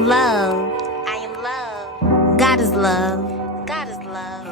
am love. I am love. God is love. God is love.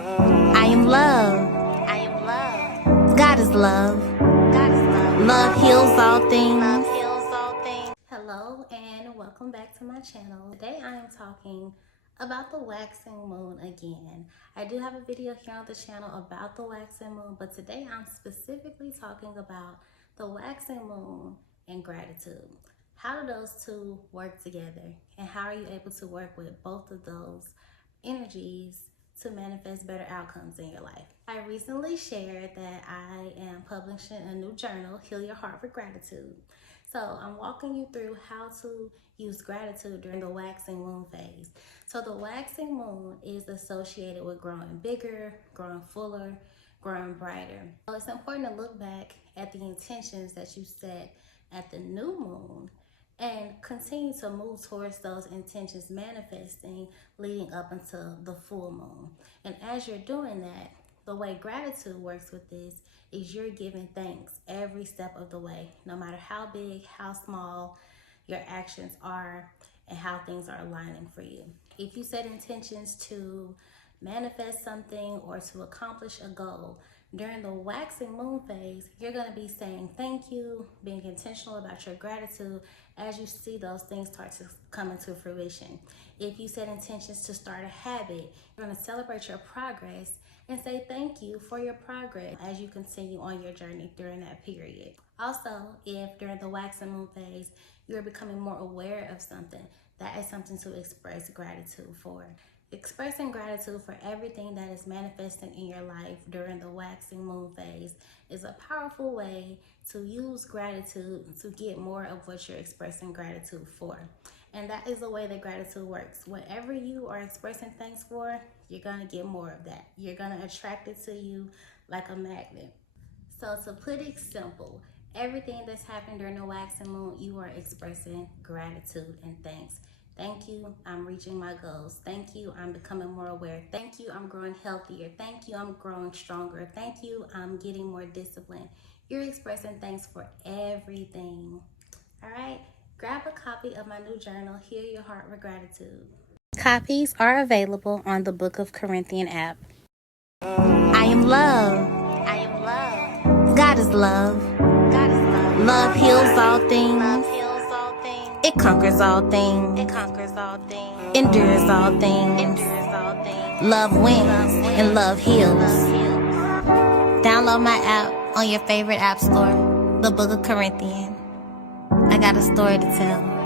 I am love. I am love. God is love. God is love. Love heals all things. Love heals all things. Hello and welcome back to my channel. Today I am talking about the waxing moon again. I do have a video here on the channel about the waxing moon, but today I'm specifically talking about the waxing moon and gratitude. How do those two work together, and how are you able to work with both of those energies to manifest better outcomes in your life? I recently shared that I am publishing a new journal, Heal Your Heart with Gratitude. So I'm walking you through how to use gratitude during the waxing moon phase. So the waxing moon is associated with growing bigger, growing fuller, growing brighter. So it's important to look back at the intentions that you set at the new moon and continue to move towards those intentions manifesting leading up until the full moon. And as you're doing that, the way gratitude works with this is you're giving thanks every step of the way, no matter how big, how small your actions are and how things are aligning for you. If you set intentions to manifest something or to accomplish a goal, during the waxing moon phase, you're going to be saying thank you, being intentional about your gratitude as you see those things start to come into fruition. If you set intentions to start a habit, you're going to celebrate your progress and say thank you for your progress as you continue on your journey during that period. Also, if during the waxing moon phase, you're becoming more aware of something, that is something to express gratitude for. Expressing gratitude for everything that is manifesting in your life during the waxing moon phase is a powerful way to use gratitude to get more of what you're expressing gratitude for. And that is the way that gratitude works. Whatever you are expressing thanks for, you're going to get more of that. You're going to attract it to you like a magnet. So to put it simple, everything that's happened during the waxing moon, you are expressing gratitude and thanks. Thank you, I'm reaching my goals. Thank you, I'm becoming more aware. Thank you, I'm growing healthier. Thank you, I'm growing stronger. Thank you, I'm getting more disciplined. You're expressing thanks for everything. All right, grab a copy of my new journal, Heal Your Heart with Gratitude. Copies are available on the Book of Corinthian app. I am love. I am love. God is love. God is love. Love heals all things. Love heals all things. It conquers all things. It conquers all things. Endures all things. Endures all things. Love wins and love heals. Love heals. Download my app on your favorite app store, the Book of Corinthian. I got a story to tell.